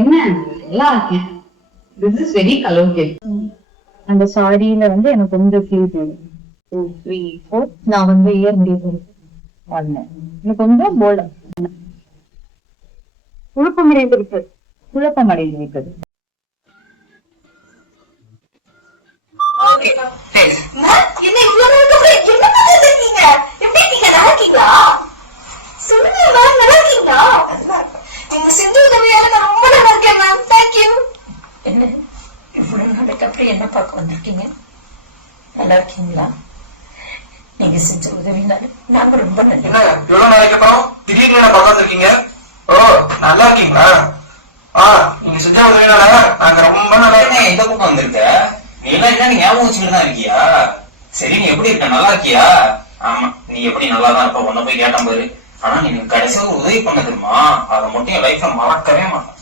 என்ன நல்லா இருக்கேன். This is very colorful. அந்த சாரியில வந்து எனக்கு கொஞ்சம் ஃபீல் பண்ணும். 2, 3, 4 நான் வந்து இயர் முடிவு பண்ணேன். எனக்கு கொஞ்சம் போல்டா குழப்பமடைந்து விட்டது. என்ன பார்க்க வந்திருக்கீங்க? நல்லா இருக்கீங்களா? நீங்க செஞ்ச உதவினால நாங்க ரொம்ப நன்றி. எவ்வளவு நாளைக்கு அப்புறம் திடீர்னு என்ன பார்க்க வந்திருக்கீங்க? ஓ, நல்லா இருக்கீங்களா? நீங்க செஞ்ச உதவினால நாங்க ரொம்ப நல்லா இருக்கேன். எந்த பக்கம் வந்திருக்க? நீ எல்லாம் என்ன ஞாபகம் வச்சுக்கிட்டு தான் இருக்கியா? சரி, நீ எப்படி இருக்க? நல்லா இருக்கியா? ஆமா, நீ எப்படி நல்லாதான் இருப்ப. ஒன்ன போய் கேட்டான் பாரு. ஆனா நீங்க கடைசியாக உதவி பண்ண தெரியுமா? அதை மட்டும் என் லைஃப்ல மறக்கவே மாட்டேன்.